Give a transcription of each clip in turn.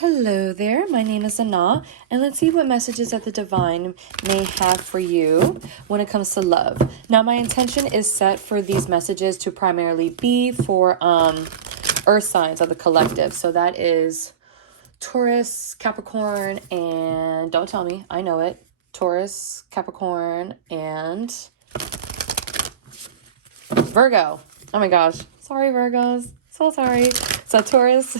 Hello there, my name is Anna, and let's see what messages that the divine may have for you when it comes to love. Now, my intention is set for these messages to primarily be for earth signs of the collective. So that is Taurus, Capricorn, and don't tell me, I know it. Taurus, Capricorn, and Virgo. Oh my gosh. Sorry, Virgos. So sorry. So Taurus,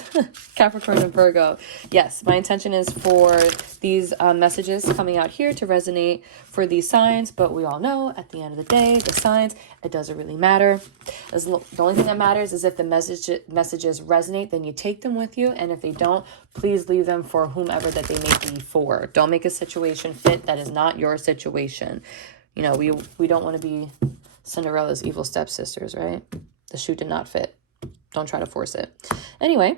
Capricorn, and Virgo. Yes, my intention is for these messages coming out here to resonate for these signs. But we all know at the end of the day, the signs, it doesn't really matter. The only thing that matters is if the messages resonate, then you take them with you. And if they don't, please leave them for whomever that they may be for. Don't make a situation fit that is not your situation. You know, we don't want to be Cinderella's evil stepsisters, right? The shoe did not fit. Don't try to force it. Anyway,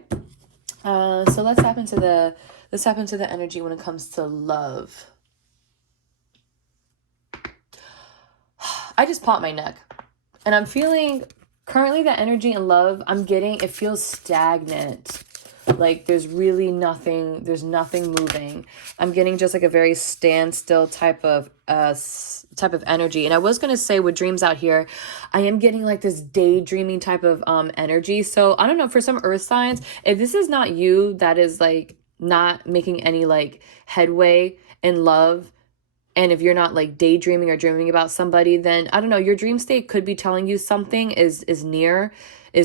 so let's tap into the energy when it comes to love. I just popped my neck, and I'm feeling currently the energy in love I'm getting. It feels stagnant. Like there's really nothing. There's nothing moving. I'm getting just like a very standstill type of energy. And I was going to say with dreams out here, I am getting like this daydreaming type of energy. So I don't know, for some earth signs, if this is not you, that is like not making any like headway in love, and if you're not like daydreaming or dreaming about somebody, then I don't know, your dream state could be telling you something is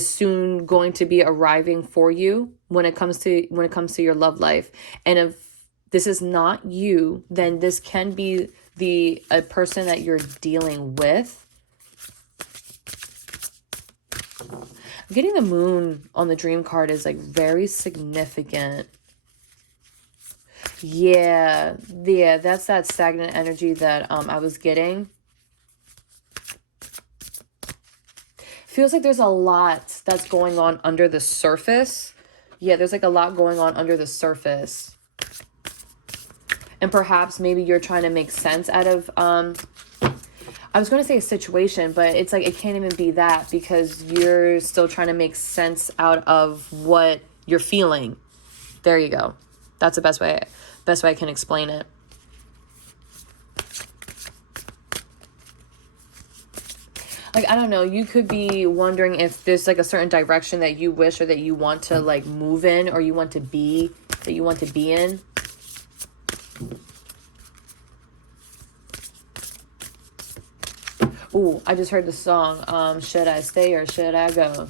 soon going to be arriving for you when it comes to your love life. And if this is not you, then this can be a person that you're dealing with. Getting the moon on the dream card is like very significant. Yeah, that's that stagnant energy that I was getting. Feels like there's a lot that's going on under the surface. Yeah, there's like a lot going on under the surface. And perhaps maybe you're trying to make sense out of, I was going to say a situation, but it's like it can't even be that, because you're still trying to make sense out of what you're feeling. There you go. That's the best way I can explain it. Like, I don't know, you could be wondering if there's like a certain direction that you wish or that you want to like move in, or you want to be in. Ooh, I just heard the song, Should I Stay or Should I Go?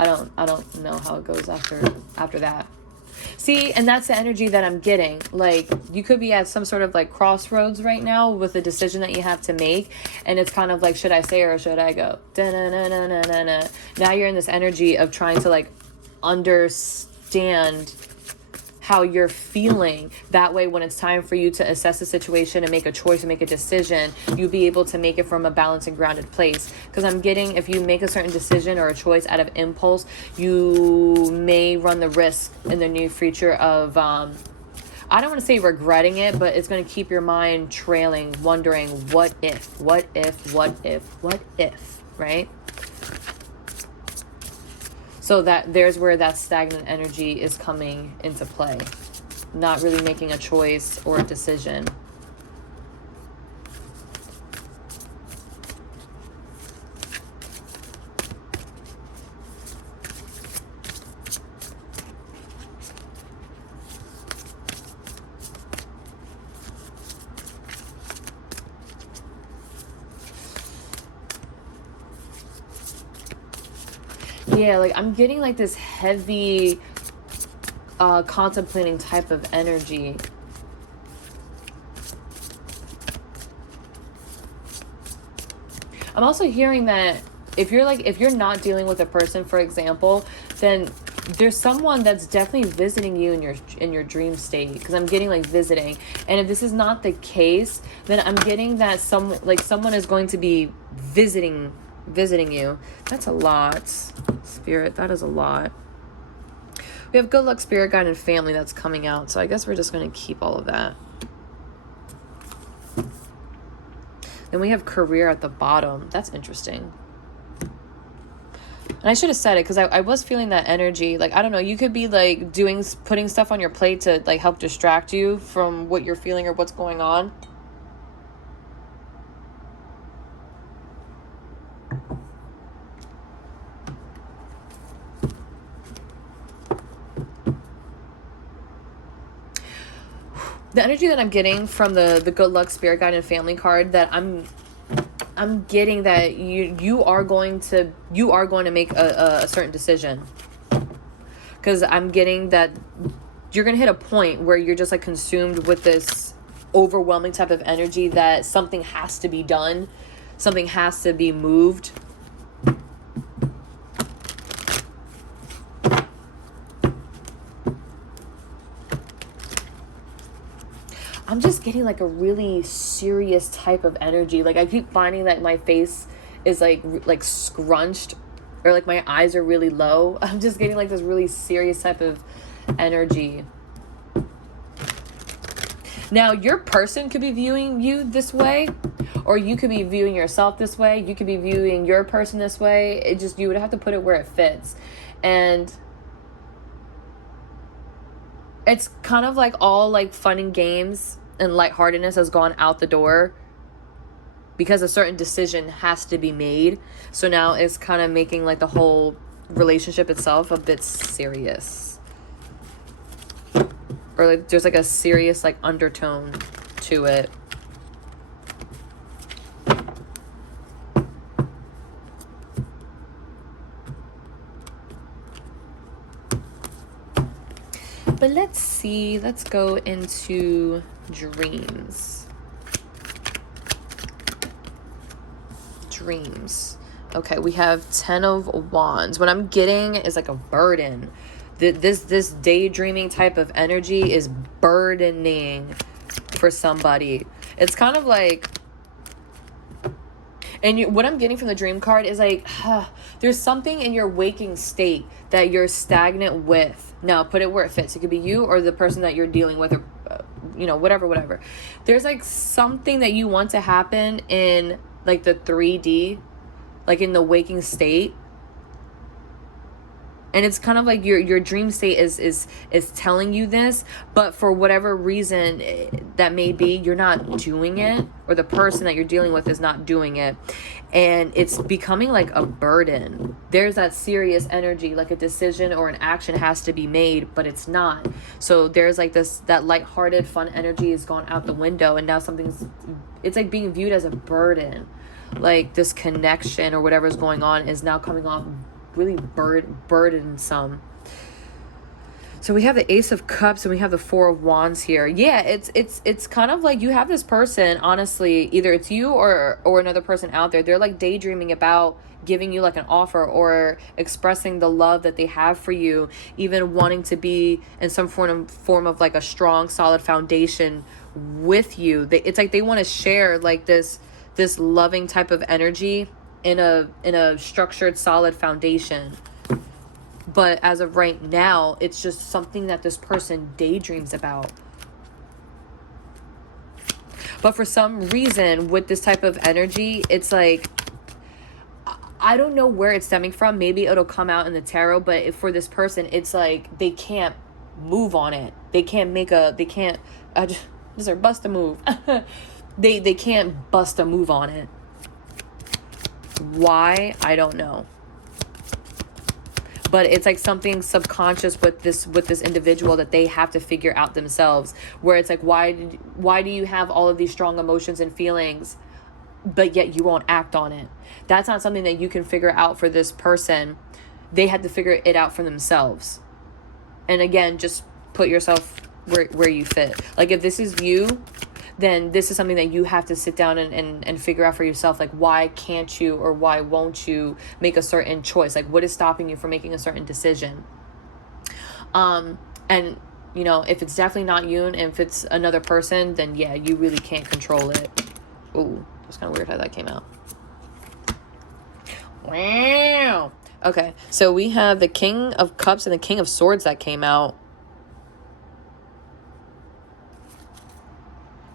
I don't know how it goes after that. See, and that's the energy that I'm getting. Like, you could be at some sort of like crossroads right now with a decision that you have to make, and it's kind of like, should I stay or should I go? Now you're in this energy of trying to like understand how you're feeling. That way, when it's time for you to assess the situation and make a choice and make a decision, you'll be able to make it from a balanced and grounded place. Because I'm getting, if you make a certain decision or a choice out of impulse, you may run the risk in the near future of, I don't want to say regretting it, but it's going to keep your mind trailing, wondering what if, right? So that there's where that stagnant energy is coming into play. Not really making a choice or a decision. Yeah, like I'm getting like this heavy contemplating type of energy. I'm also hearing that if you're not dealing with a person, for example, then there's someone that's definitely visiting you in your dream state, because I'm getting like visiting. And if this is not the case, then I'm getting that someone is going to be visiting you. That's a lot, Spirit. That is a lot. We have good luck, spirit guide, and family that's coming out. So I guess we're just going to keep all of that. Then we have career at the bottom. That's interesting. And And I should have said it because I was feeling that energy. Like, I don't know, you could be like putting stuff on your plate to like help distract you from what you're feeling or what's going on. The energy that I'm getting from the good luck, spirit guide, and family card, that I'm getting that you are going to make a certain decision. Because I'm getting that you're going to hit a point where you're just like consumed with this overwhelming type of energy that something has to be done. Something has to be moved. I'm just getting like a really serious type of energy. Like I keep finding that my face is like scrunched, or like my eyes are really low. I'm just getting like this really serious type of energy. Now, your person could be viewing you this way, or you could be viewing yourself this way. You could be viewing your person this way. It just, you would have to put it where it fits. And it's kind of like all like fun and games and lightheartedness has gone out the door because a certain decision has to be made. So now it's kind of making like the whole relationship itself a bit serious. Or like there's like a serious like undertone to it. But let's see, let's go into dreams. Dreams. Okay, we have 10 of Wands. What I'm getting is like a burden. This daydreaming type of energy is burdening for somebody. It's kind of like, and what I'm getting from the dream card is like, there's something in your waking state that you're stagnant with. Now, put it where it fits. It could be you or the person that you're dealing with, or, whatever. There's like something that you want to happen in like the 3D, like in the waking state. And it's kind of like your dream state is telling you this, but for whatever reason that may be, you're not doing it, or the person that you're dealing with is not doing it. And it's becoming like a burden. There's that serious energy, like a decision or an action has to be made, but it's not. So there's like that lighthearted, fun energy has gone out the window, and now it's like being viewed as a burden. Like this connection or whatever's going on is now coming off really burdensome. So we have the Ace of Cups and we have the Four of Wands here. Yeah, it's kind of like you have this person, honestly, either it's you or another person out there. They're like daydreaming about giving you like an offer or expressing the love that they have for you, even wanting to be in some form of like a strong, solid foundation with you. It's like they want to share like this loving type of energy in a structured, solid foundation. But as of right now, it's just something that this person daydreams about. But for some reason, with this type of energy, it's like, I don't know where it's stemming from. Maybe it'll come out in the tarot, but for this person, it's like they can't move on it. They can't bust a move. They can't bust a move on it. Why? I don't know. But it's like something subconscious with this individual that they have to figure out themselves, where it's like, why do you have all of these strong emotions and feelings, but yet you won't act on it? That's not something that you can figure out for this person. They had to figure it out for themselves. And again, just put yourself where you fit. Like if this is you, then this is something that you have to sit down and figure out for yourself. Like, why can't you or why won't you make a certain choice? Like, what is stopping you from making a certain decision? And, if it's definitely not you and if it's another person, then yeah, you really can't control it. Ooh, that's kind of weird how that came out. Wow. Okay, so we have the King of Cups and the King of Swords that came out.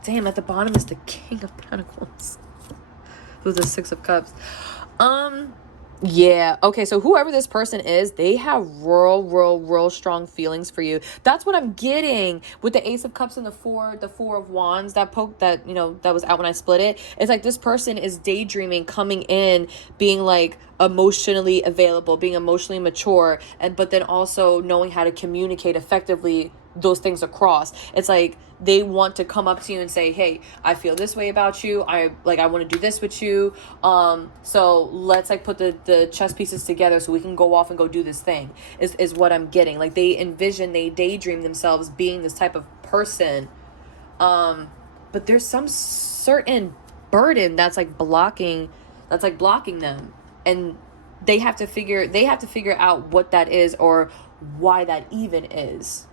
Damn, at the bottom is the King of Pentacles with the Six of Cups. Yeah. Okay. So whoever this person is, they have real strong feelings for you. That's what I'm getting with the Ace of Cups and the Four of Wands that poke that, that was out when I split it. It's like this person is daydreaming, coming in, being like emotionally available, being emotionally mature, but then also knowing how to communicate effectively those things across. It's like they want to come up to you and say, hey, I feel this way about you, I want to do this with you, so let's like put the chess pieces together so we can go off and go do this thing, is what I'm getting. Like they daydream themselves being this type of person, but there's some certain burden that's like blocking them, and they have to figure out what that is, or why that even is.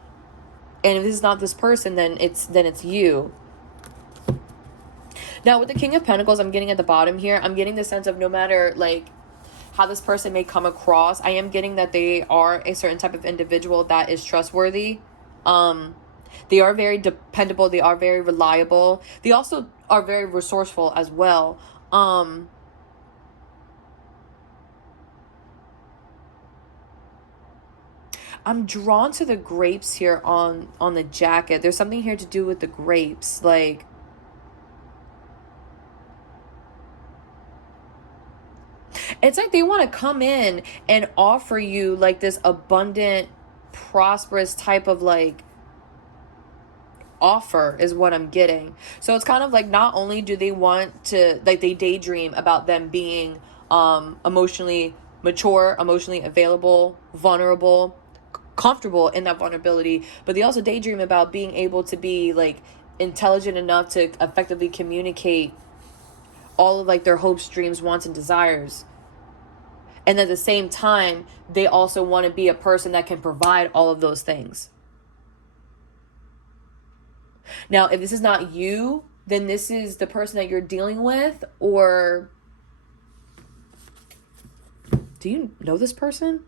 And if this is not this person, then it's you. Now with the King of Pentacles, I'm getting at the bottom here, I'm getting the sense of no matter like how this person may come across, I am getting that they are a certain type of individual that is trustworthy. They are very dependable, they are very reliable, they also are very resourceful as well. I'm drawn to the grapes here on the jacket. There's something here to do with the grapes. Like, it's like they want to come in and offer you like this abundant, prosperous type of like offer is what I'm getting. So it's kind of like not only do they want to, like they daydream about them being emotionally mature, emotionally available, vulnerable, comfortable in that vulnerability, but they also daydream about being able to be like intelligent enough to effectively communicate all of like their hopes, dreams, wants, and desires. And at the same time, they also want to be a person that can provide all of those things. Now, if this is not you, then this is the person that you're dealing with, or do you know this person?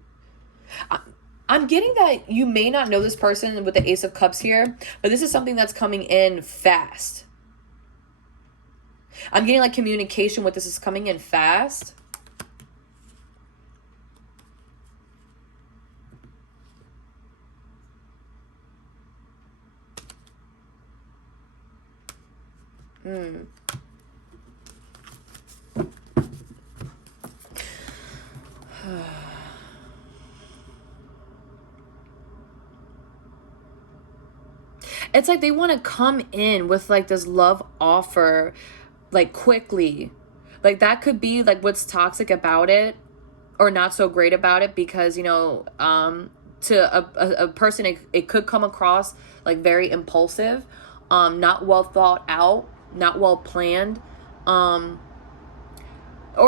I'm getting that you may not know this person with the Ace of Cups here, but this is something that's coming in fast. I'm getting like communication with this is coming in fast. It's like they want to come in with like this love offer like quickly. Like that could be like what's toxic about it or not so great about it, because to a person it could come across like very impulsive, not well thought out, not well planned, or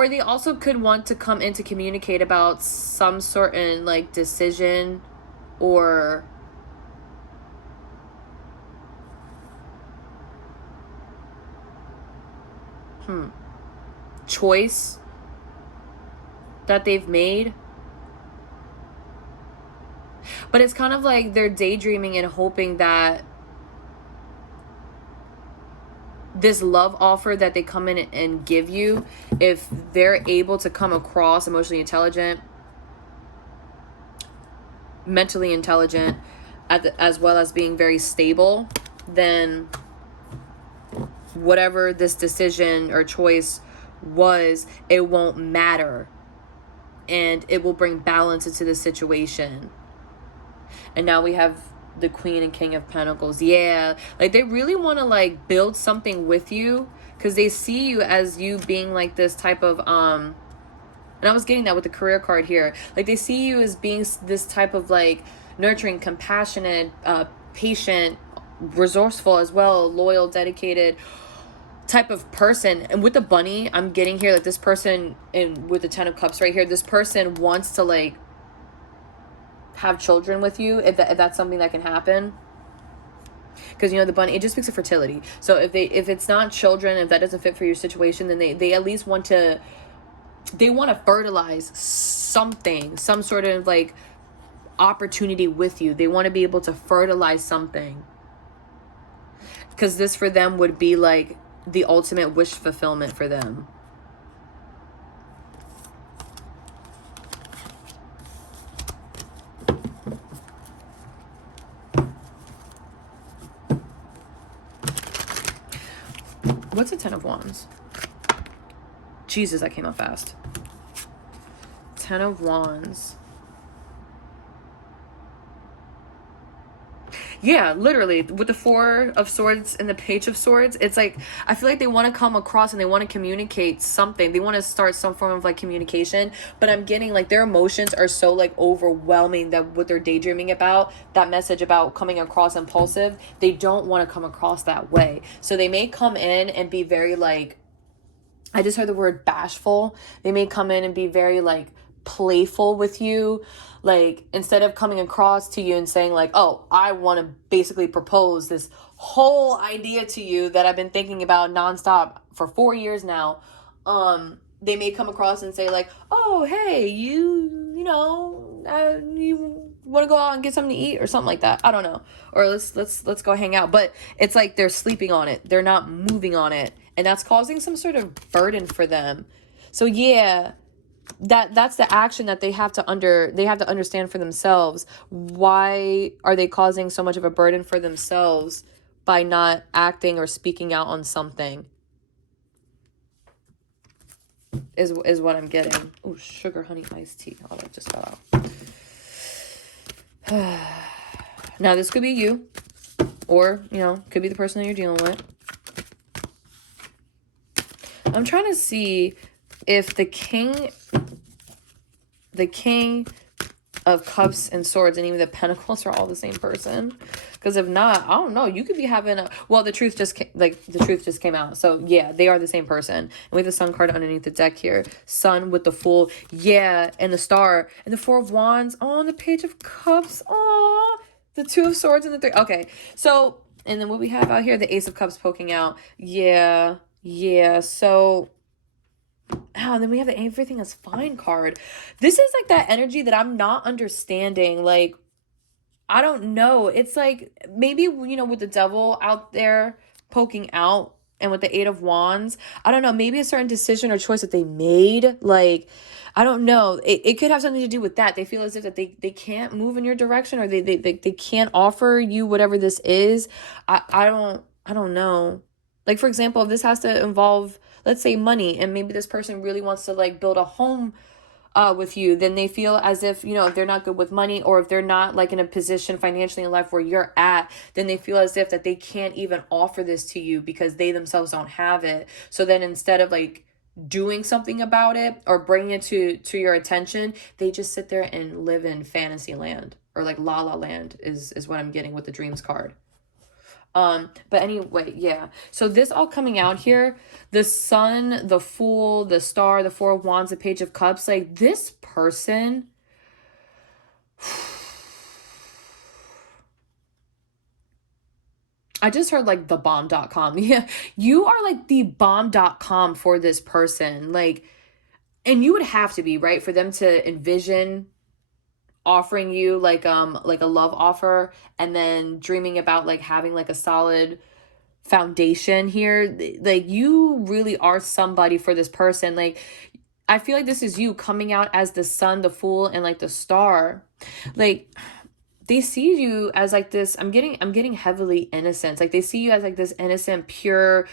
they also could want to come in to communicate about some certain like decision or choice that they've made. But it's kind of like they're daydreaming and hoping that this love offer that they come in and give you, if they're able to come across emotionally intelligent, mentally intelligent, as well as being very stable, then whatever this decision or choice was, it won't matter, and it will bring balance into the situation. And now we have the Queen and King of Pentacles. Yeah, like they really want to like build something with you, because they see you as you being like this type of and I was getting that with the career card here. Like they see you as being this type of like nurturing, compassionate, patient, resourceful as well, loyal, dedicated type of person. And with the bunny, I'm getting here like this person, and with the Ten of Cups right here, this person wants to like have children with you, if that's something that can happen, because the bunny, it just speaks of fertility. So if it's not children, if that doesn't fit for your situation, then they at least want to fertilize something, some sort of like opportunity with you. They want to be able to fertilize something, because this for them would be like the ultimate wish fulfillment for them. What's a 10 of Wands? Jesus, that came out fast. 10 of Wands. Yeah, literally, with the 4 of Swords and the Page of Swords, it's like, I feel like they want to come across and they want to communicate something. They want to start some form of, like, communication, but I'm getting, like, their emotions are so, like, overwhelming that what they're daydreaming about, that message about coming across impulsive, they don't want to come across that way. So they may come in and be very, like, I just heard the word bashful. They may come in and be very, like, playful with you. Like, instead of coming across to you and saying, like, oh, I want to basically propose this whole idea to you that I've been thinking about nonstop for 4 years now, they may come across and say, like, oh, hey, you want to go out and get something to eat or something like that. I don't know. Or let's go hang out. But it's like they're sleeping on it. They're not moving on it. And that's causing some sort of burden for them. So yeah, that's the action that they have to understand for themselves. Why are they causing so much of a burden for themselves by not acting or speaking out on something? Is what I'm getting. Oh, sugar honey iced tea. Oh, that just fell out. Now this could be you, or could be the person that you're dealing with. I'm trying to see if the king of Cups and Swords and even the Pentacles are all the same person. Because if not, I don't know. You could be having the truth just came out. So yeah, they are the same person. And we have the Sun card underneath the deck here. Sun with the Fool. Yeah, and the Star. And the 4 of Wands. Oh, and the Page of Cups. Oh, the 2 of Swords and the 3. Okay, so, and then what we have out here, the Ace of Cups poking out. Yeah, so... Oh, and then we have the Everything is Fine card. This is like that energy that I'm not understanding. Like, I don't know. It's like maybe, with the Devil out there poking out and with the 8 of Wands, I don't know, maybe a certain decision or choice that they made. Like, I don't know. It could have something to do with that. They feel as if that they can't move in your direction, or they can't offer you whatever this is. I don't know. Like, for example, if this has to involve, let's say, money, and maybe this person really wants to, like, build a home with you, then they feel as if, if they're not good with money, or if they're not, like, in a position financially in life where you're at, then they feel as if that they can't even offer this to you because they themselves don't have it. So then instead of, like, doing something about it or bringing it to your attention, they just sit there and live in fantasy land, or like La La Land is what I'm getting with the Dreams card. But anyway, yeah. So this all coming out here, the Sun, the Fool, the Star, the 4 of Wands, the Page of Cups, like this person, I just heard like the bomb.com. Yeah, you are like the bomb.com for this person. Like, and you would have to be, right, for them to envision offering you like a love offer, and then dreaming about like having like a solid foundation here. Like, you really are somebody for this person. Like, I feel like this is you coming out as the Sun, the Fool, and like the Star. Like, they see you as like this, I'm getting heavily innocent. Like, they see you as like this innocent, pure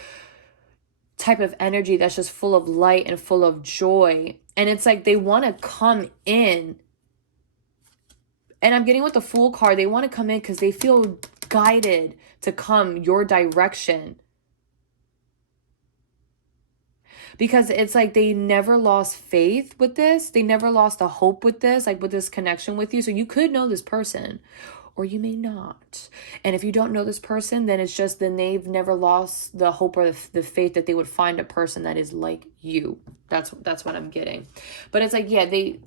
type of energy that's just full of light and full of joy. And it's like they want to come in. And I'm getting with the Fool card, they want to come in because they feel guided to come your direction. Because it's like they never lost faith with this. They never lost the hope with this, like with this connection with you. So you could know this person, or you may not. And if you don't know this person, then it's just then they've never lost the hope or the faith that they would find a person that is like you. That's what I'm getting. But it's like, yeah, they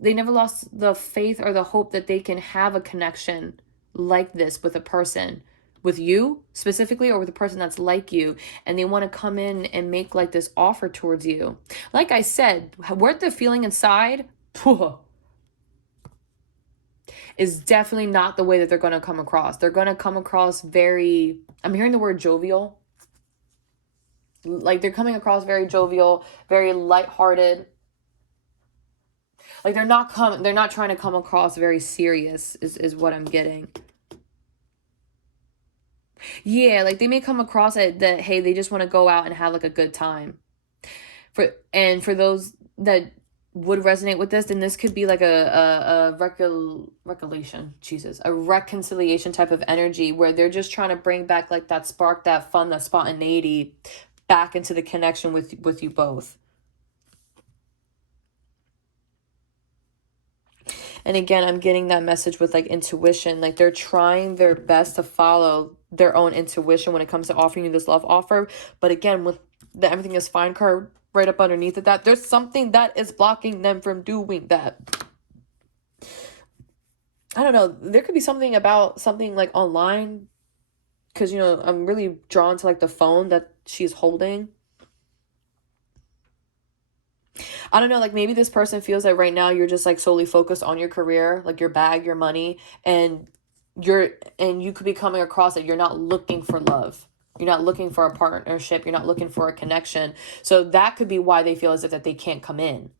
never lost the faith or the hope that they can have a connection like this with a person, with you specifically, or with a person that's like you, and they want to come in and make like this offer towards you. Like I said, what they're feeling inside is definitely not the way that they're going to come across. They're going to come across very, I'm hearing the word jovial. Like, they're coming across very jovial, very lighthearted. Like, they're not trying to come across very serious is what I'm getting. Yeah, like they may come across it that, hey, they just want to go out and have like a good time. For those that would resonate with this, then this could be like a reconciliation type of energy where they're just trying to bring back like that spark, that fun, that spontaneity back into the connection with you both. And again, I'm getting that message with like intuition. Like they're trying their best to follow their own intuition when it comes to offering you this love offer. But again, with the everything is fine card right up underneath of that, there's something that is blocking them from doing that. I don't know. There could be something about something like online. Because, I'm really drawn to like the phone that she's holding. I don't know, like maybe this person feels that right now you're just like solely focused on your career, like your bag, your money, and you could be coming across that you're not looking for love. You're not looking for a partnership. You're not looking for a connection. So that could be why they feel as if that they can't come in.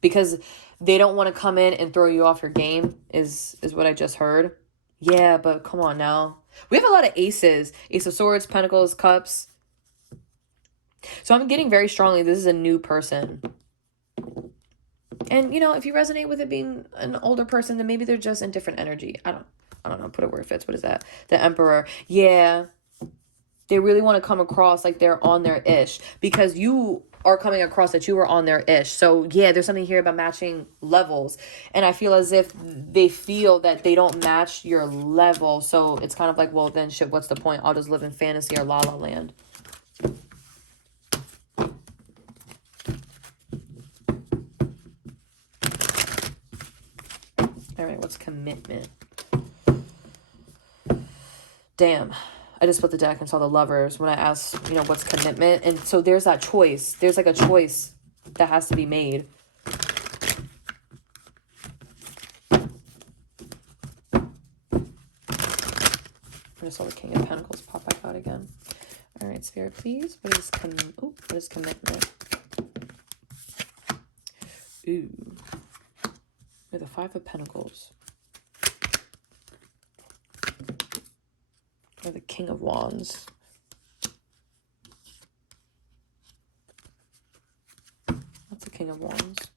Because they don't want to come in and throw you off your game is what I just heard. Yeah, but come on now. We have a lot of aces. Ace of Swords, Pentacles, Cups. So I'm getting very strongly this is a new person. And, if you resonate with it being an older person, then maybe they're just in different energy. I don't know. Put it where it fits. What is that? The Emperor. Yeah. They really want to come across like they're on their ish because you are coming across that you are on their ish. So yeah, there's something here about matching levels. And I feel as if they feel that they don't match your level. So it's kind of like, well, then shit, what's the point? I'll just live in fantasy or la la land. All right, what's commitment? Damn. I just put the deck and saw the Lovers when I asked, what's commitment? And so there's that choice. There's like a choice that has to be made. I just saw the King of Pentacles pop back out again. All right, Spirit, please. What is commitment? Ooh. With the Five of Pentacles. Or the King of Wands. What's the King of Wands?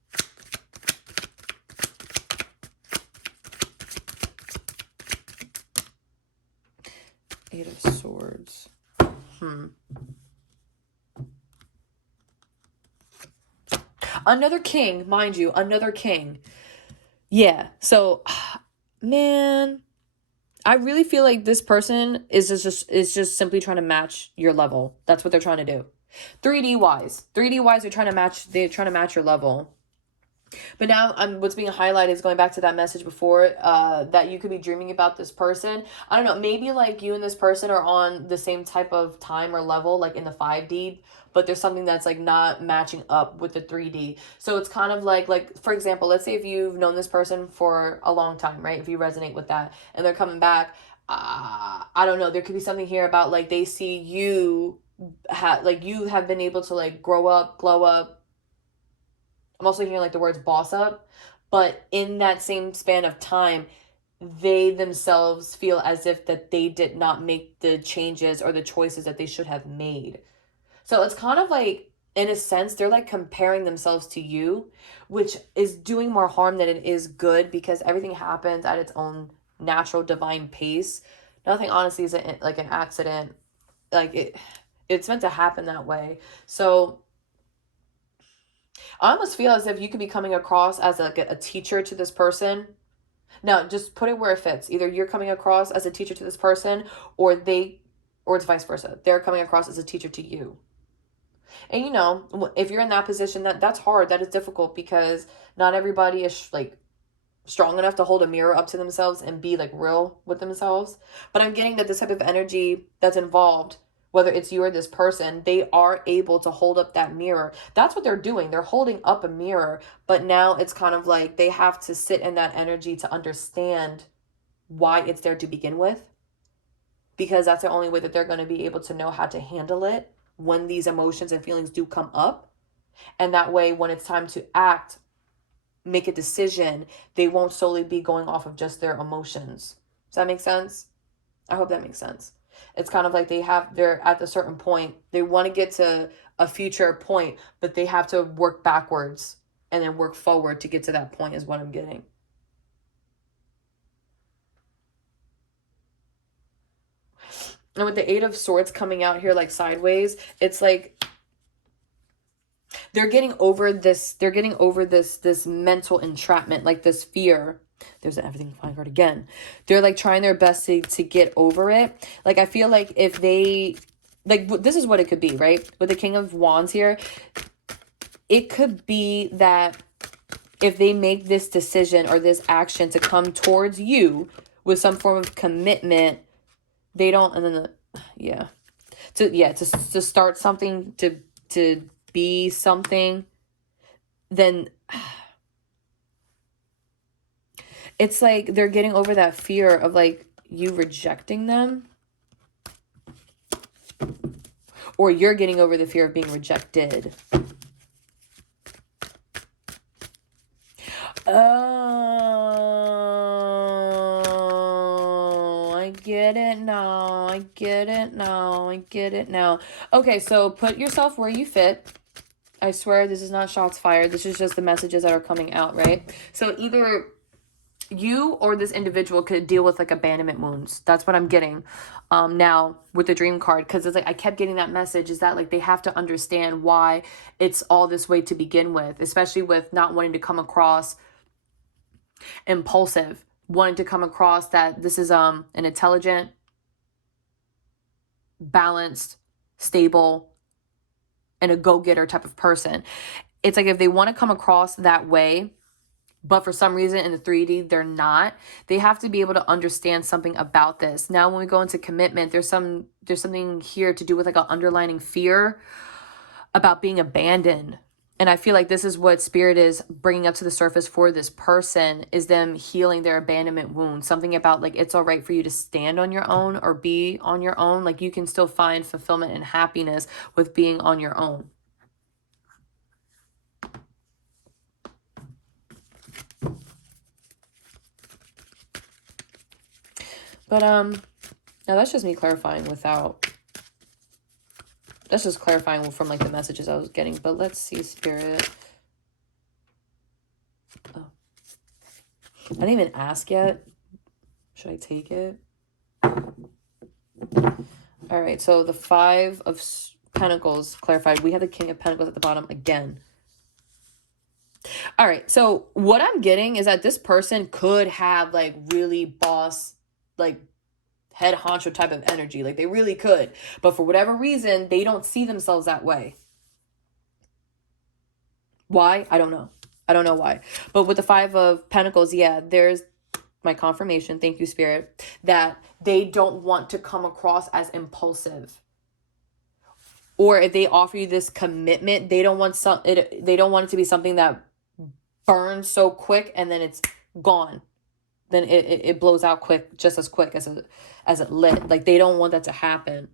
Eight of Swords. Another king, mind you, another king. Yeah, so, man, I really feel like this person is just simply trying to match your level. That's what they're trying to do. 3D wise, they're trying to match your level. But now what's being highlighted is going back to that message before, that you could be dreaming about this person. I don't know, maybe like you and this person are on the same type of time or level, like in the 5D, but there's something that's like not matching up with the 3D. So it's kind of like for example, let's say if you've known this person for a long time, right? If you resonate with that and they're coming back, I don't know, there could be something here about like they see you you have been able to like grow up, glow up. I'm also hearing like the words boss up, but in that same span of time, they themselves feel as if that they did not make the changes or the choices that they should have made. So it's kind of like, in a sense, they're like comparing themselves to you, which is doing more harm than it is good because everything happens at its own natural divine pace. Nothing honestly is like an accident. Like it's meant to happen that way. So I almost feel as if you could be coming across as like a teacher to this person. No, just put it where it fits. Either you're coming across as a teacher to this person or it's vice versa. They're coming across as a teacher to you. And if you're in that position, that's hard. That is difficult because not everybody is like strong enough to hold a mirror up to themselves and be like real with themselves. But I'm getting that this type of energy that's involved, whether it's you or this person, they are able to hold up that mirror. That's what they're doing. They're holding up a mirror, but now it's kind of like they have to sit in that energy to understand why it's there to begin with, because that's the only way that they're going to be able to know how to handle it when these emotions and feelings do come up. And that way, when it's time to act, make a decision, they won't solely be going off of just their emotions. Does that make sense? I hope that makes sense. It's kind of like they're at a certain point. They want to get to a future point, but they have to work backwards and then work forward to get to that point is what I'm getting. And with the Eight of Swords coming out here like sideways, it's like they're getting over this mental entrapment, like this fear. There's an everything flying card again. They're like trying their best to get over it. Like I feel like if they, like this is what it could be, right? With the King of Wands here, it could be that if they make this decision or this action to come towards you with some form of commitment, they don't, and then to start something, to be something, then it's like they're getting over that fear of like you rejecting them, or you're getting over the fear of being rejected. Oh, I get it now. I get it now. I get it now. Okay, so put yourself where you fit. I swear this is not shots fired. This is just the messages that are coming out, right? So either you or this individual could deal with like abandonment wounds. That's what I'm getting now with the dream card, because it's like I kept getting that message is that like they have to understand why it's all this way to begin with, especially with not wanting to come across impulsive, wanting to come across that this is an intelligent, balanced, stable, and a go-getter type of person. It's like if they want to come across that way, but for some reason in the 3D they're not, they have to be able to understand something about this. Now when we go into commitment, there's something here to do with like an underlining fear about being abandoned. And I feel like this is what Spirit is bringing up to the surface for this person, is them healing their abandonment wound. Something about like it's all right for you to stand on your own or be on your own. Like you can still find fulfillment and happiness with being on your own. But now that's just me clarifying that's just clarifying from like the messages I was getting. But let's see, Spirit. Oh, I didn't even ask yet. Should I take it? All right, so the Five of Pentacles clarified. We have the King of Pentacles at the bottom again. All right, so what I'm getting is that this person could have like really boss, like head honcho type of energy. Like they really could. But for whatever reason, they don't see themselves that way. Why? I don't know. I don't know why. But with the Five of Pentacles, yeah, there's my confirmation. Thank you, Spirit. That they don't want to come across as impulsive. Or if they offer you this commitment, they don't want they don't want it to be something that burns so quick and then it's gone. Then it blows out quick, just as quick as it lit. Like they don't want that to happen.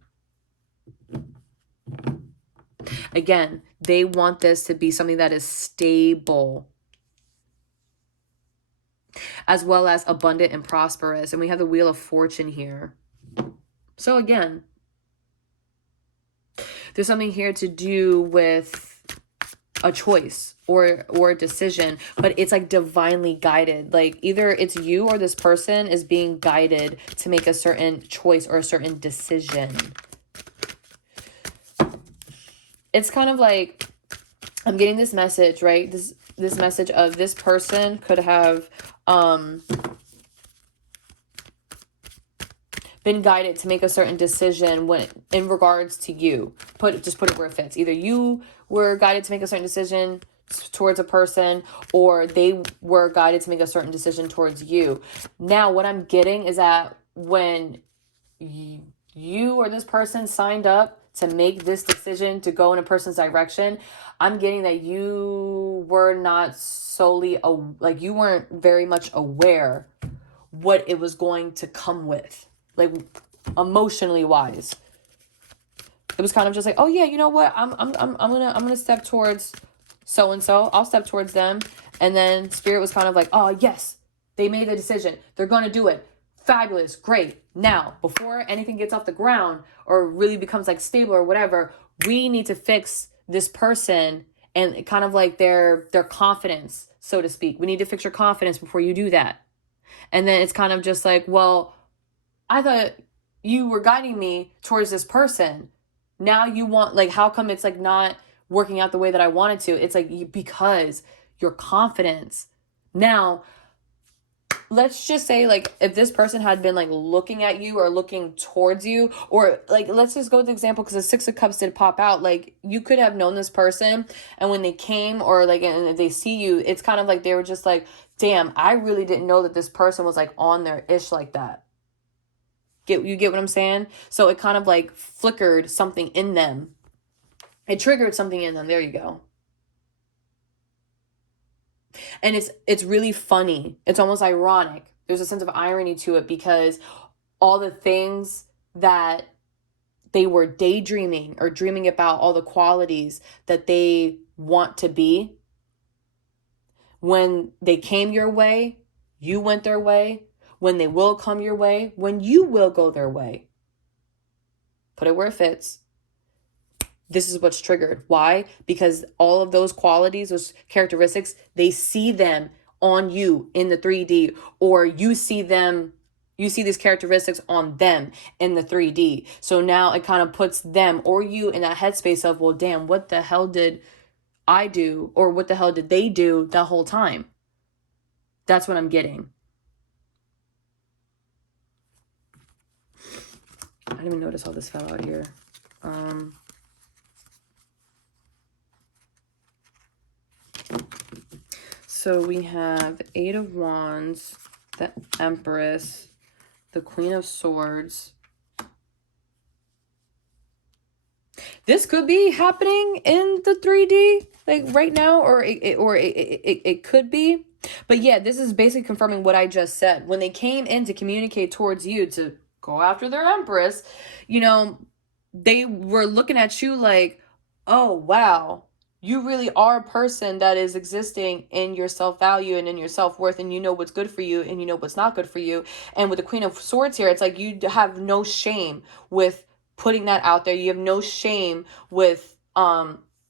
Again, they want this to be something that is stable, as well as abundant and prosperous. And we have the Wheel of Fortune here. So again, there's something here to do with a choice or a decision, but it's like divinely guided. Like either it's you or this person is being guided to make a certain choice or a certain decision. It's kind of like I'm getting this message, right? This message of this person could have been guided to make a certain decision when in regards to you. Just put it where it fits. Either you were guided to make a certain decision towards a person, or they were guided to make a certain decision towards you. Now, what I'm getting is that when you or this person signed up to make this decision to go in a person's direction, I'm getting that you were not solely, like you weren't very much aware what it was going to come with, like emotionally wise. It was kind of just like, oh yeah, you know what? I'm gonna step towards so and so. I'll step towards them, and then Spirit was kind of like, oh yes, they made the decision. They're gonna do it. Fabulous. Great. Now, before anything gets off the ground or really becomes like stable or whatever, we need to fix this person and kind of like their confidence, so to speak. We need to fix your confidence before you do that. And then it's kind of just like, well, I thought you were guiding me towards this person. Now you want, like, how come it's like not working out the way that I wanted to? It's like, because your confidence. Now, let's just say, like, if this person had been like looking at you or looking towards you, or like, let's just go with the example because the Six of Cups did pop out. Like, you could have known this person, and when they came, or like, and they see you, it's kind of like they were just like, damn, I really didn't know that this person was like on their ish like that. You get what I'm saying? So it kind of like flickered something in them. It triggered something in them. There you go. And it's really funny. It's almost ironic. There's a sense of irony to it because all the things that they were daydreaming or dreaming about, all the qualities that they want to be, when they came your way, you went their way. When they will come your way, when you will go their way. Put it where it fits. This is what's triggered. Why? Because all of those qualities, those characteristics, they see them on you in the 3D, or you see these characteristics on them in the 3D. So now it kind of puts them or you in that headspace of, well, damn, what the hell did I do? Or what the hell did they do the whole time? That's what I'm getting. I didn't even notice how this fell out here. So we have Eight of Wands, the Empress, the Queen of Swords. This could be happening in the 3D, like right now, or it could be. But yeah, this is basically confirming what I just said. When they came in to communicate towards you to go after their Empress, you know, they were looking at you like, oh, wow, you really are a person that is existing in your self-value and in your self-worth, and you know what's good for you and you know what's not good for you. And with the Queen of Swords here, it's like you have no shame with putting that out there. You have no shame with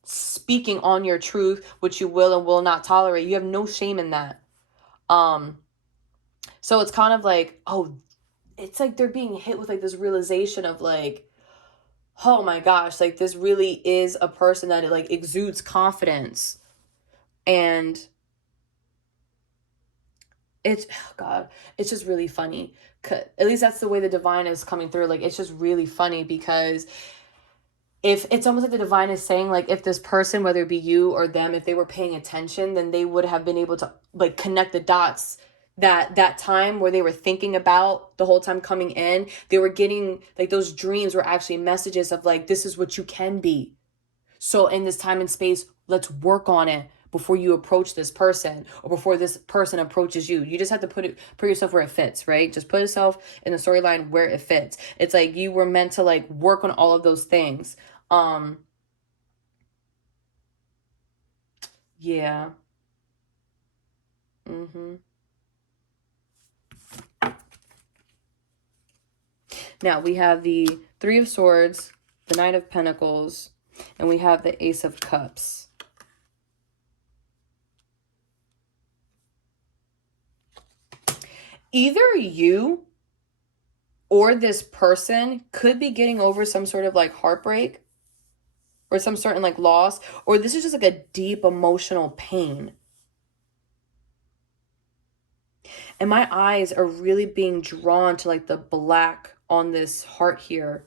speaking on your truth, which you will and will not tolerate. You have no shame in that. So it's kind of like, oh, it's like they're being hit with like this realization of like, oh my gosh, like this really is a person that like exudes confidence. And it's, oh God, it's just really funny. At least that's the way the divine is coming through. Like, it's just really funny because if it's almost like the divine is saying, like, if this person, whether it be you or them, if they were paying attention, then they would have been able to like connect the dots. That time where they were thinking about the whole time coming in, they were getting like those dreams were actually messages of like, this is what you can be. So in this time and space, let's work on it before you approach this person or before this person approaches you. You just have to put yourself where it fits, right? Just put yourself in the storyline where it fits. It's like you were meant to like work on all of those things. Yeah. Now we have the Three of Swords, the Knight of Pentacles, and we have the Ace of Cups. Either you or this person could be getting over some sort of like heartbreak or some certain like loss, or this is just like a deep emotional pain. And my eyes are really being drawn to like the black on this heart here.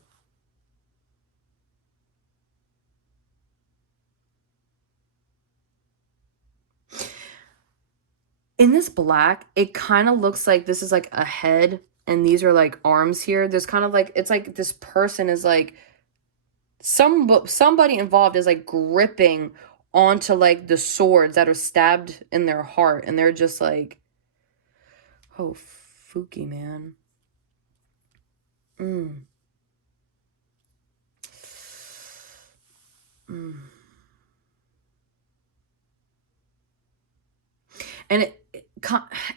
In this black, it kind of looks like this is like a head and these are like arms here. There's kind of like, it's like this person is like, somebody involved is like gripping onto like the swords that are stabbed in their heart. And they're just like, oh, Fuki, man. And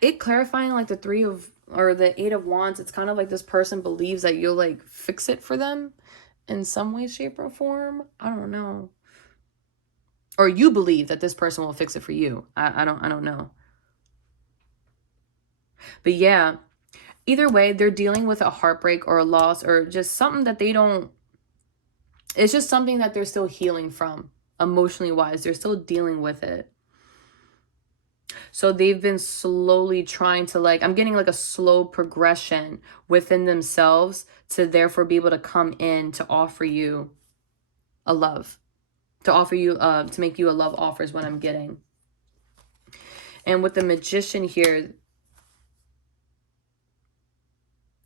it clarifying like the Three of or the Eight of Wands, it's kind of like this person believes that you'll like fix it for them in some way, shape, or form. I don't know. Or you believe that this person will fix it for you. I don't know. But yeah, either way, they're dealing with a heartbreak or a loss or just something that they don't, it's just something that they're still healing from, emotionally wise. They're still dealing with it. So they've been slowly trying to like, I'm getting like a slow progression within themselves to therefore be able to come in to offer you a love, to offer you, to make you a love offer is what I'm getting. And with the Magician here,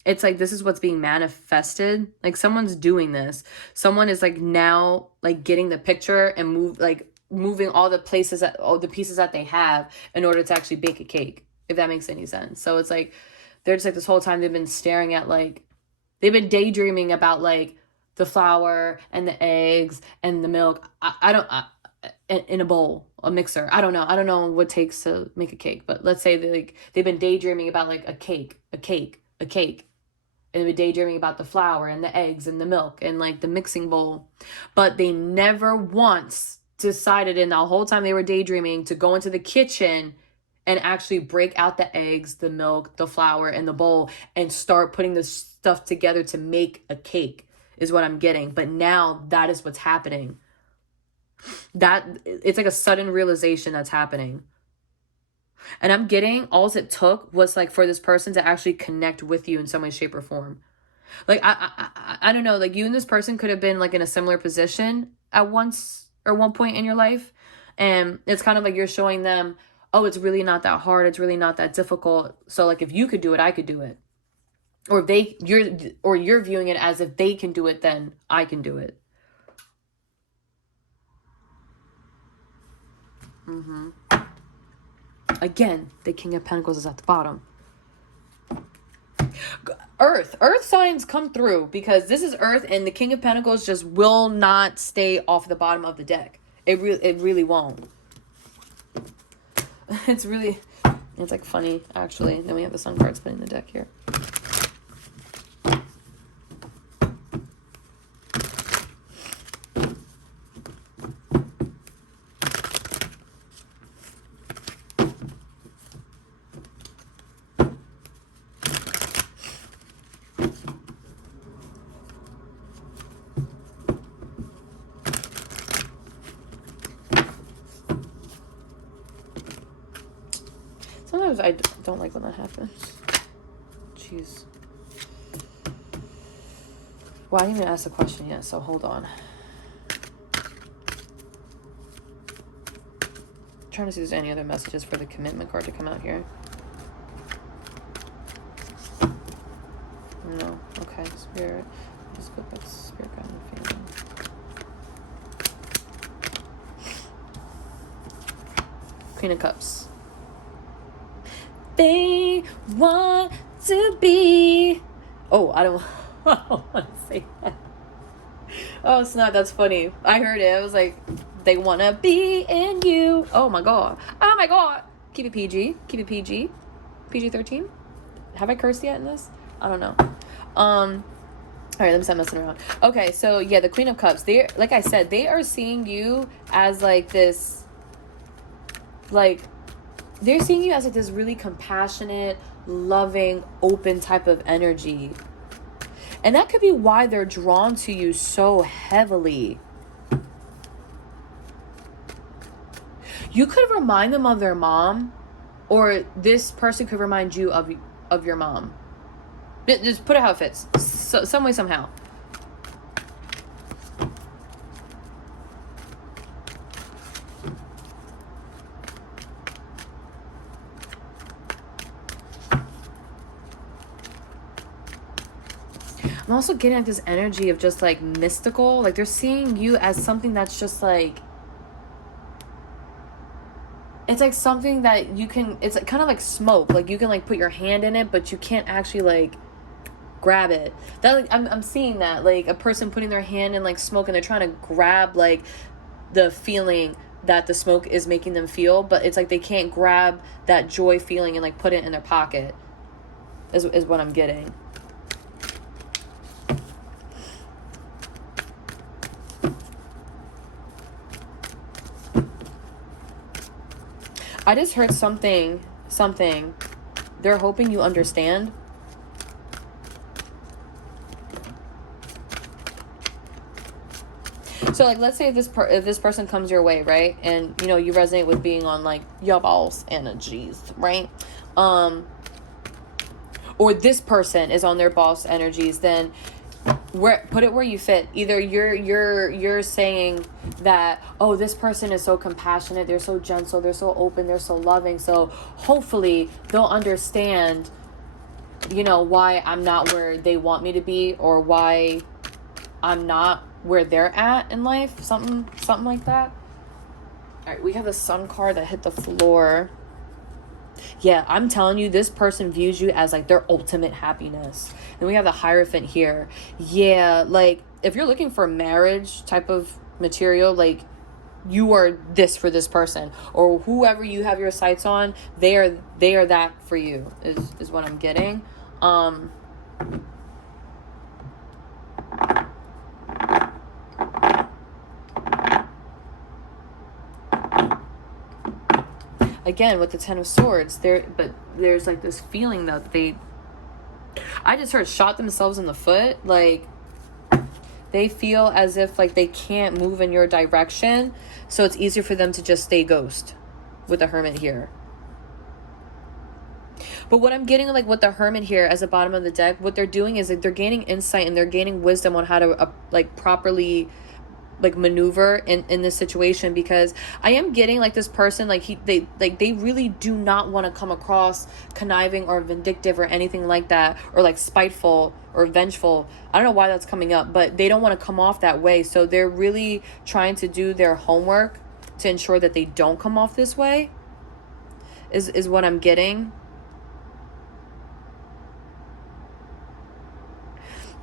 it's like this is what's being manifested. Like someone's doing this. Someone is like now like getting the picture and moving all the places, all the pieces that they have in order to actually bake a cake, if that makes any sense. So it's like they're just like this whole time they've been staring at like, they've been daydreaming about like the flour and the eggs and the milk. In a bowl, a mixer. I don't know what it takes to make a cake, but let's say they've been daydreaming about like a cake. And they've been daydreaming about the flour and the eggs and the milk and like the mixing bowl. But they never once decided in the whole time they were daydreaming to go into the kitchen and actually break out the eggs, the milk, the flour, and the bowl and start putting this stuff together to make a cake is what I'm getting. But now that is what's happening. That it's like a sudden realization that's happening. And I'm getting all it took was like for this person to actually connect with you in some way, shape, or form. Like I don't know, like you and this person could have been like in a similar position at once or one point in your life. And it's kind of like you're showing them, oh, it's really not that hard. It's really not that difficult. So like if you could do it, I could do it. Or you're viewing it as if they can do it, then I can do it. Again, the King of Pentacles is at the bottom. Earth signs come through because this is Earth and the King of Pentacles just will not stay off the bottom of the deck. It really won't. It's like funny actually. Then we have the Sun cards put in the deck here. Sometimes I don't like when that happens. Jeez. Well, I didn't even ask a question yet, so hold on. I'm trying to see if there's any other messages for the Commitment card to come out here. No. Okay, Spirit. Just go back to Spirit Guide and Feeling. Queen of Cups. They want to be. Oh, I don't want to say that. Oh, snap, that's funny. I heard it. I was like, they want to be in you. Oh my god. Oh my god. Keep it PG. Keep it PG. PG-13. Have I cursed yet in this? I don't know. All right, let me stop messing around. Okay, so yeah, the Queen of Cups. They, like I said, they are seeing you as like this, like, they're seeing you as like this really compassionate, loving, open type of energy. And that could be why they're drawn to you so heavily. You could remind them of their mom, or this person could remind you of your mom. Just put it how it fits. Some way, somehow. I'm also getting like this energy of just like mystical. Like they're seeing you as something that's just like, it's like something that you can, it's like kind of like smoke. Like you can like put your hand in it, but you can't actually like grab it. That like, I'm seeing that, like a person putting their hand in like smoke and they're trying to grab like the feeling that the smoke is making them feel, but it's like they can't grab that joy feeling and like put it in their pocket. is what I'm getting. I just heard something. They're hoping you understand. So like, let's say if this person comes your way, right? And you know, you resonate with being on like your boss energies, right? Or this person is on their boss energies, then put it where you fit. Either you're saying that, oh, this person is so compassionate, they're so gentle, they're so open, they're so loving, so hopefully they'll understand, you know, why I'm not where they want me to be, or why I'm not where they're at in life, something like that. All right, we have the Sun card that hit the floor. Yeah, I'm telling you, this person views you as like their ultimate happiness. And we have the Hierophant here. Yeah, like if you're looking for marriage type of material, like you are this for this person, or whoever you have your sights on, they are that for you, is what I'm getting. Again, with the Ten of Swords, there's like this feeling that I just heard shot themselves in the foot. Like they feel as if like they can't move in your direction, so it's easier for them to just stay ghost with the Hermit here. But what I'm getting like with the Hermit here as the bottom of the deck, what they're doing is like they're gaining insight and they're gaining wisdom on how to like properly like maneuver in this situation, because I am getting like this person, like they really do not want to come across conniving or vindictive or anything like that, or like spiteful or vengeful. I don't know why that's coming up, but they don't want to come off that way. So they're really trying to do their homework to ensure that they don't come off this way, is what I'm getting.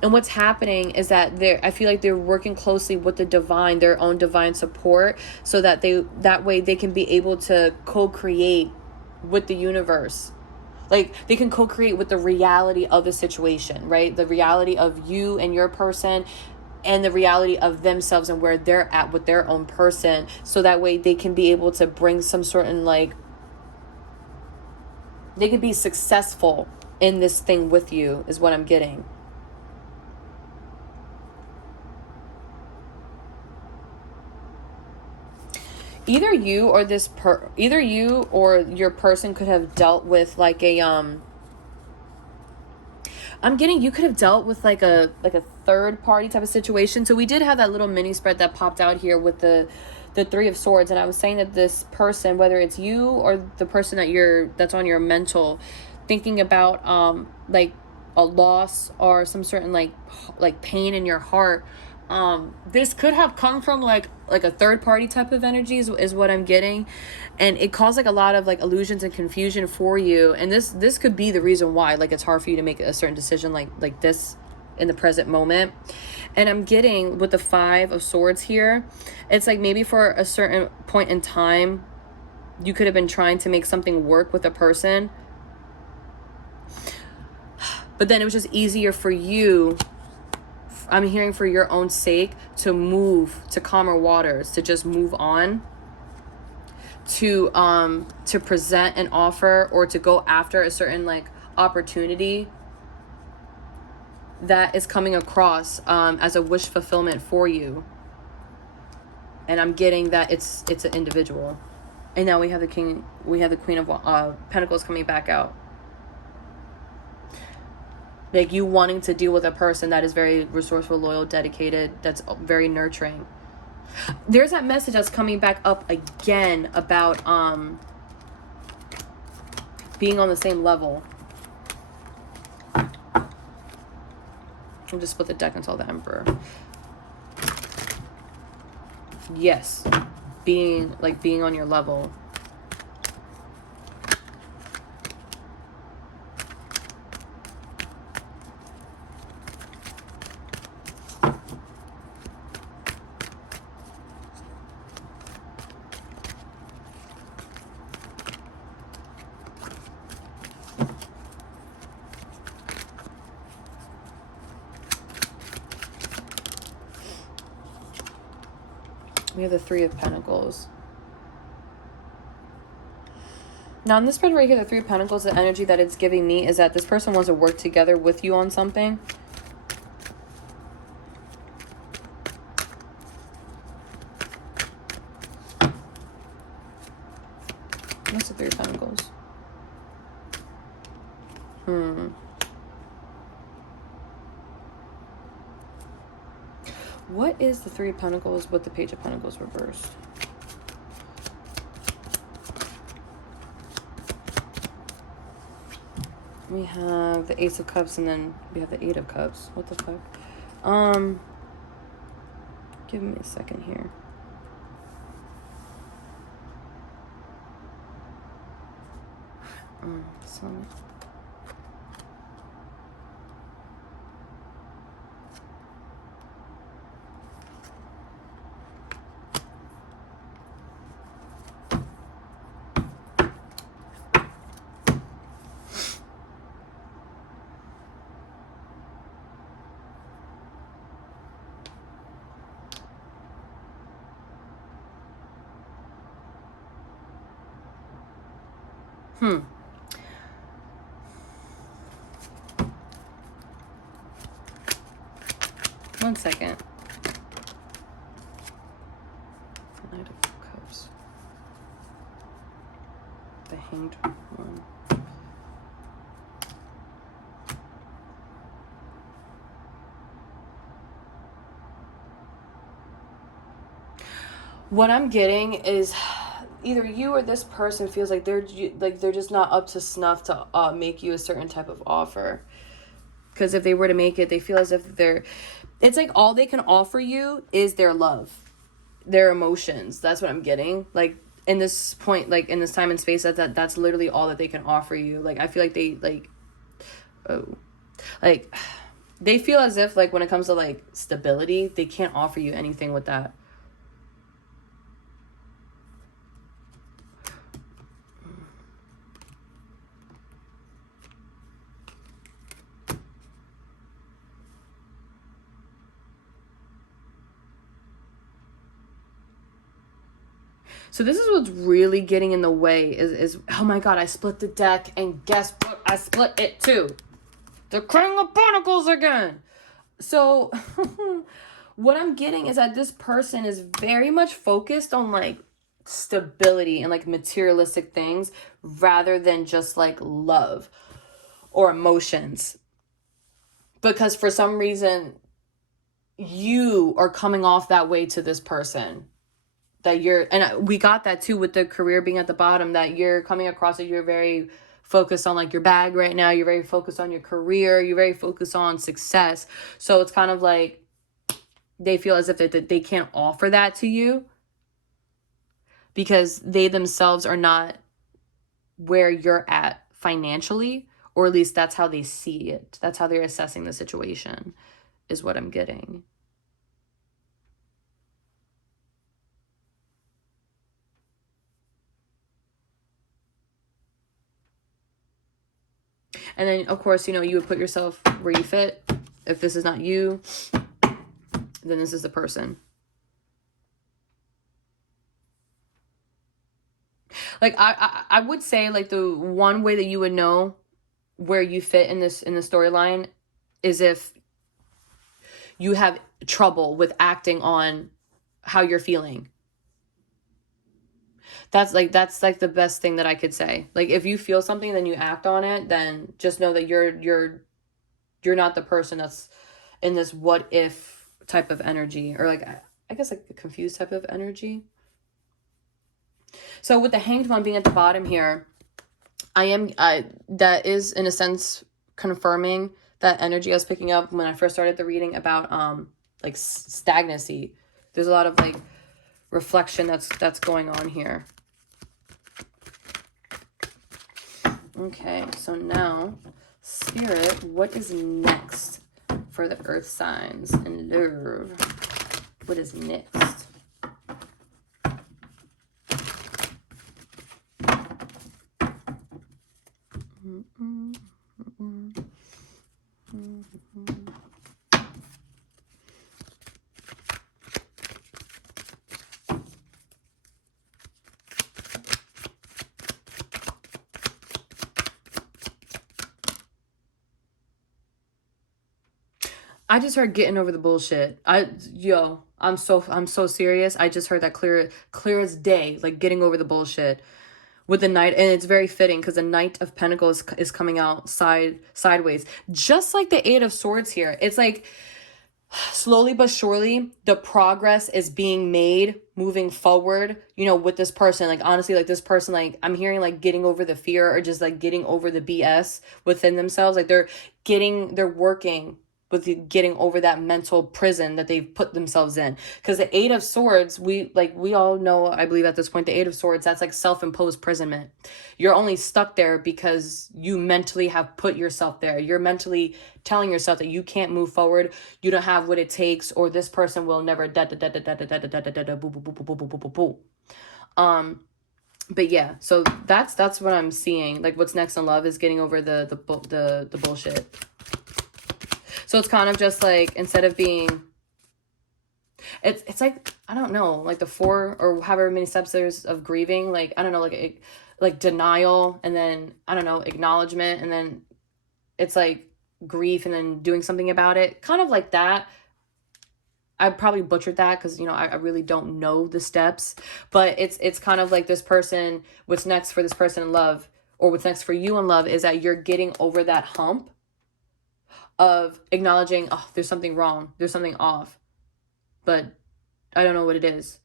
And what's happening is that I feel like they're working closely with the divine, their own divine support, so that that way they can be able to co-create with the universe. Like they can co-create with the reality of the situation, right? The reality of you and your person, and the reality of themselves and where they're at with their own person. So that way they can be able to bring some sort of like, they can be successful in this thing with you, is what I'm getting. Either you or your person could have dealt with like a I'm getting, you could have dealt with like a third party type of situation. So we did have that little mini spread that popped out here with the Three of Swords, and I was saying that this person, whether it's you or the person that's on your mental, thinking about like a loss or some certain like pain in your heart, this could have come from like a third party type of energy is what I'm getting, and it caused like a lot of like illusions and confusion for you, and this could be the reason why like it's hard for you to make a certain decision like this in the present moment. And I'm getting with the Five of Swords here, it's like maybe for a certain point in time you could have been trying to make something work with a person, but then it was just easier for you, I'm hearing for your own sake, to move to calmer waters, to just move on, to present an offer or to go after a certain like opportunity that is coming across as a wish fulfillment for you. And I'm getting that it's an individual. And now we have the Queen of Pentacles coming back out. Like you wanting to deal with a person that is very resourceful, loyal, dedicated, that's very nurturing. There's that message that's coming back up again about being on the same level. I'll just split the deck until the Emperor. Yes, being on your level. We have the Three of Pentacles. Now, in this spread right here, the Three of Pentacles, the energy that it's giving me is that this person wants to work together with you on something. What's the Three of Pentacles? What is the Three of Pentacles with the Page of Pentacles reversed? We have the Ace of Cups and then we have the Eight of Cups. What the fuck? Give me a second here. So one second. Knight of Cups. The Hanged one. What I'm getting is either you or this person feels like they're just not up to snuff to make you a certain type of offer. Because if they were to make it, they feel as if it's like all they can offer you is their love, their emotions. That's what I'm getting. Like in this point, like in this time and space, that's literally all that they can offer you. Like I feel like they feel as if like when it comes to like stability, they can't offer you anything with that. So this is what's really getting in the way is oh my god, I split the deck and guess what? I split it too. The King of Pentacles again. So what I'm getting is that this person is very much focused on like stability and like materialistic things rather than just like love or emotions. Because for some reason you are coming off that way to this person. That you're, and we got that too with the career being at the bottom, that you're coming across that you're very focused on like your bag right now. You're very focused on your career. You're very focused on success. So it's kind of like they feel as if they can't offer that to you because they themselves are not where you're at financially, or at least that's how they see it. That's how they're assessing the situation, is what I'm getting. And then, of course, you know, you would put yourself where you fit. If this is not you, then this is the person. Like, I would say, like, the one way that you would know where you fit in the storyline is if you have trouble with acting on how you're feeling. That's like the best thing that I could say. Like, if you feel something, then you act on it, then just know that you're not the person that's in this what if type of energy, or like, I guess like a confused type of energy. So with the Hanged One being at the bottom here, that is in a sense confirming that energy I was picking up when I first started the reading about like stagnancy. There's a lot of like reflection that's going on here. Okay, so now, Spirit, what is next for the earth signs and love? What is next? I just heard getting over the bullshit. I'm so serious. I just heard that clear as day, like getting over the bullshit with the Knight, and it's very fitting because the Knight of Pentacles is coming out sideways, just like the Eight of Swords here. It's like slowly but surely the progress is being made moving forward, you know, with this person. Like honestly, like this person, like I'm hearing like getting over the fear or just like getting over the BS within themselves. Like they're working with getting over that mental prison that they've put themselves in. Because the Eight of Swords, we all know, I believe at this point, the Eight of Swords, that's like self-imposed imprisonment. You're only stuck there because you mentally have put yourself there. You're mentally telling yourself that you can't move forward, you don't have what it takes, or this person will never but yeah, so that's what I'm seeing. Like what's next in love is getting over the bullshit. So it's kind of just like, instead of being, it's like, I don't know, like the 4 or however many steps there's of grieving, like, I don't know, like denial, and then, I don't know, acknowledgement, and then it's like grief, and then doing something about it. Kind of like that. I probably butchered that because, you know, I really don't know the steps, but it's kind of like this person, what's next for this person in love, or what's next for you in love, is that you're getting over that hump of acknowledging, oh, there's something wrong, there's something off, but I don't know what it is.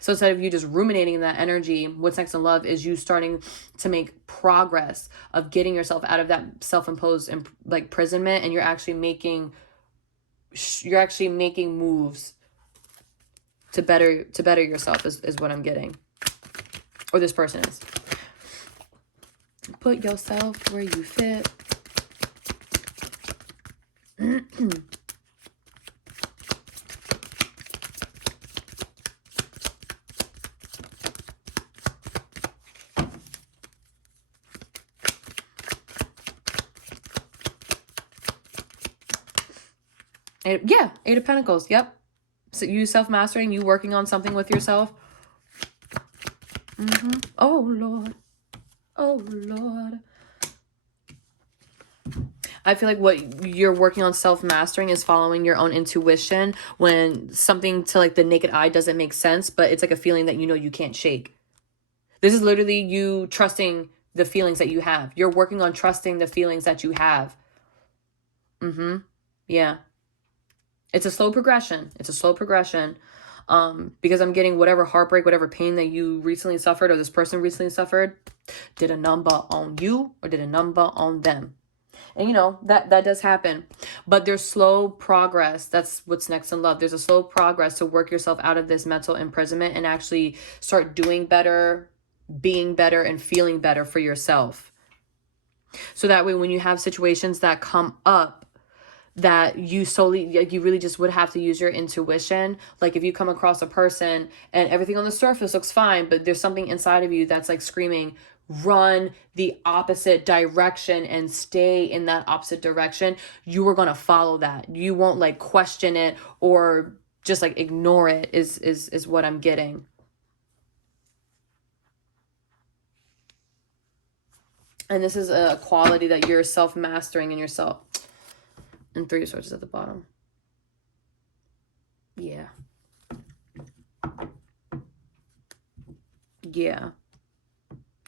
So instead of you just ruminating that energy, what's next in love is you starting to make progress of getting yourself out of that self-imposed like imprisonment, and you're actually making moves to better yourself is what I'm getting, or this person is. Put yourself where you fit. Yeah, Eight of Pentacles. Yep. So you self-mastering, you working on something with yourself. Oh, Lord. Oh, Lord. I feel like what you're working on self-mastering is following your own intuition when something to like the naked eye doesn't make sense, but it's like a feeling that you know you can't shake. This is literally you trusting the feelings that you have. You're working on trusting the feelings that you have. Yeah. It's a slow progression. It's a slow progression. Because I'm getting whatever heartbreak, whatever pain that you recently suffered, or this person recently suffered, did a number on you or did a number on them. And you know, that does happen, but there's slow progress. That's what's next in love. There's a slow progress to work yourself out of this mental imprisonment and actually start doing better, being better, and feeling better for yourself. So that way, when you have situations that come up that you really just would have to use your intuition. Like if you come across a person and everything on the surface looks fine, but there's something inside of you that's like screaming, run the opposite direction and stay in that opposite direction, you are going to follow that. You won't like question it or just like ignore it is what I'm getting. And this is a quality that you're self-mastering in yourself. And 3 of Swords is at the bottom. Yeah. Yeah.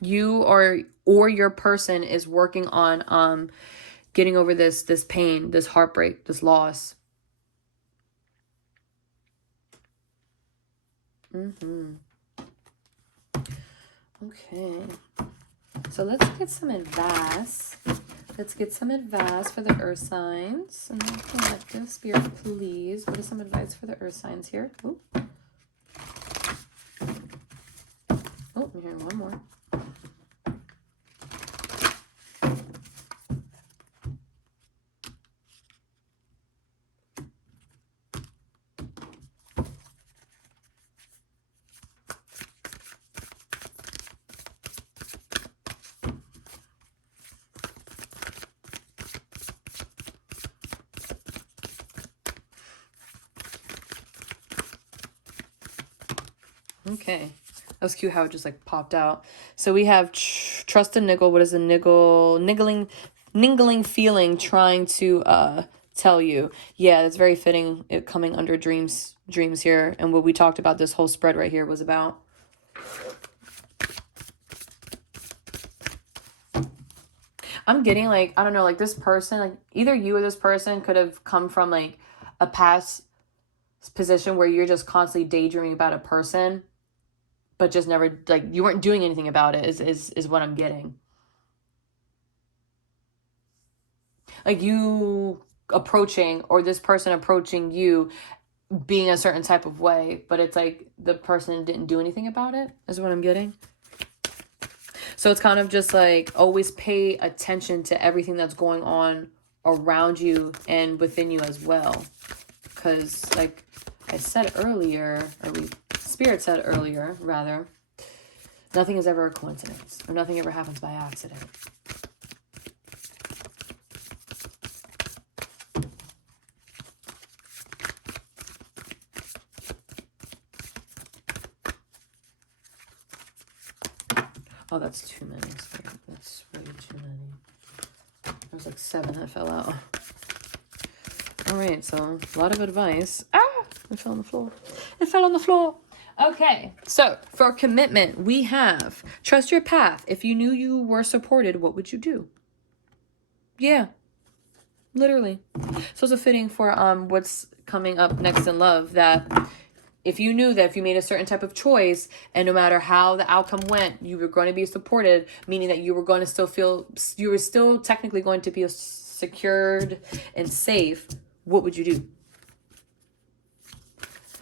You or your person is working on getting over this pain, this heartbreak, this loss. Okay. So let's get some advice. Let's get some advice for the earth signs. And then collective spirit, please. What is some advice for the earth signs here? Ooh. Oh, I'm hearing one more. Okay. That was cute how it just like popped out. So we have trust and niggle. What is a niggle? Niggling feeling trying to tell you. Yeah, it's very fitting, it coming under dreams here, and what we talked about this whole spread right here was about. I'm getting like, I don't know, like this person, like either you or this person could have come from like a past position where you're just constantly daydreaming about a person, but just never, like, you weren't doing anything about it, is what I'm getting. Like you approaching, or this person approaching you being a certain type of way, but it's like the person didn't do anything about it, is what I'm getting. So it's kind of just like always pay attention to everything that's going on around you and within you as well. Because like I said earlier, or Spirit said earlier, rather, nothing is ever a coincidence, or nothing ever happens by accident. Oh, that's too many. That's way too many. There's like 7 that fell out. All right, so a lot of advice. Ah, it fell on the floor. It fell on the floor. Okay, so for commitment, we have trust your path. If you knew you were supported, what would you do? Yeah, literally. So it's a fitting for what's coming up next in love, that if you knew that if you made a certain type of choice and no matter how the outcome went, you were going to be supported, meaning that you were going to still feel, you were still technically going to be secured and safe, what would you do?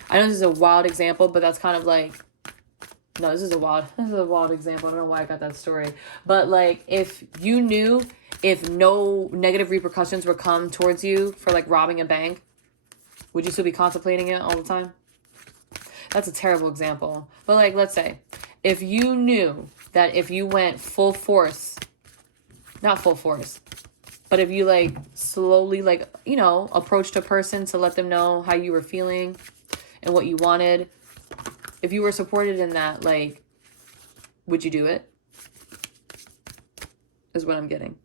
I know this is a wild example, but that's kind of like, no, this is a wild example. I don't know why I got that story. But like, if you knew if no negative repercussions would come towards you for like robbing a bank, would you still be contemplating it all the time? That's a terrible example. But like, let's say, if you knew that if you went full force, not full force, but if you like slowly, like, you know, approached a person to let them know how you were feeling and what you wanted, if you were supported in that, like, would you do it? Is what I'm getting.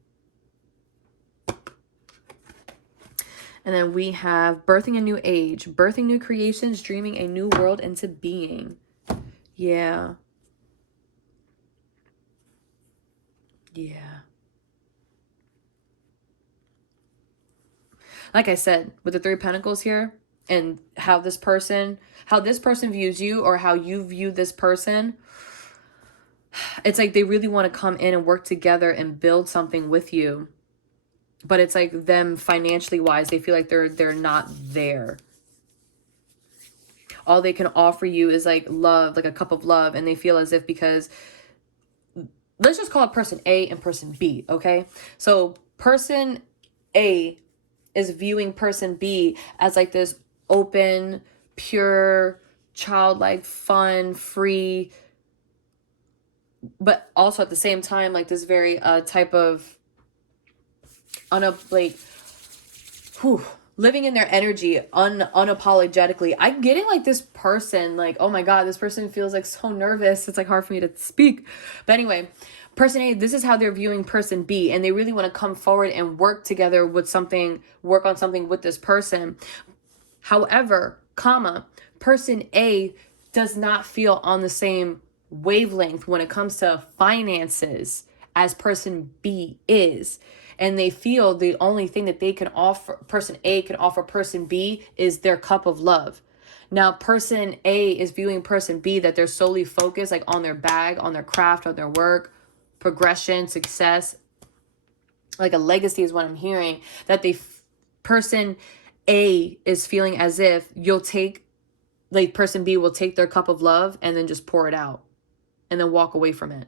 And then we have birthing a new age, birthing new creations, dreaming a new world into being. Yeah. Yeah. Like I said, with the 3 of Pentacles here, and how this person views you, or how you view this person, it's like they really want to come in and work together and build something with you. But it's like them financially wise, they feel like they're not there. All they can offer you is like love, like a cup of love. And they feel as if, because let's just call it person A and person B, okay? So person A is viewing person B as like this open, pure, childlike, fun, free, but also at the same time, like this very type of living in their energy unapologetically. I'm getting like this person, like, oh my God, this person feels like so nervous. It's like hard for me to speak. But anyway, person A, this is how they're viewing person B, and they really want to come forward and work together with something, work on something with this person. However, person A does not feel on the same wavelength when it comes to finances as person B is. And they feel the only thing that they can offer, person A can offer person B, is their cup of love. Now, person A is viewing person B that they're solely focused like on their bag, on their craft, on their work, progression, success, like a legacy is what I'm hearing. That person A is feeling as if person B will take their cup of love and then just pour it out and then walk away from it.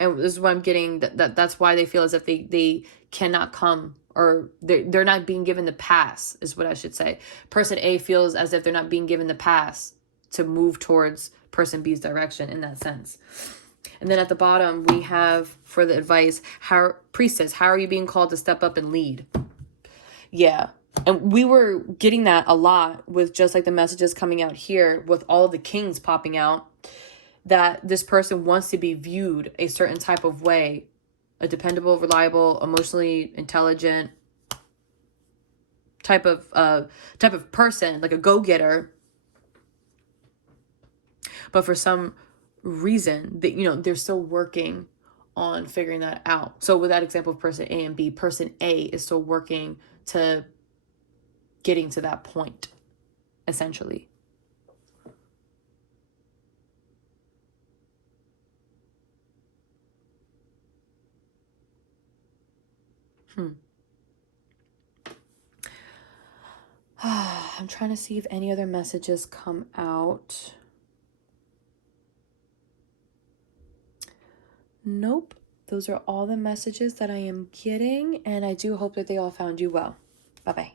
And this is what I'm getting, that's why they feel as if they cannot come, or they're not being given the pass, is what I should say. Person A feels as if they're not being given the pass to move towards person B's direction in that sense. And then at the bottom, we have, for the advice, Priestess, how are you being called to step up and lead? Yeah. And we were getting that a lot with just like the messages coming out here with all the kings popping out, that this person wants to be viewed a certain type of way a dependable, reliable, emotionally intelligent type of person, like a go-getter. But for some reason that, they're still working on figuring that out. So with that example of person A and B, person A is still working to getting to that point, essentially. I'm trying to see if any other messages come out. Nope. Those are all the messages that I am getting, and I do hope that they all found you well. Bye-bye.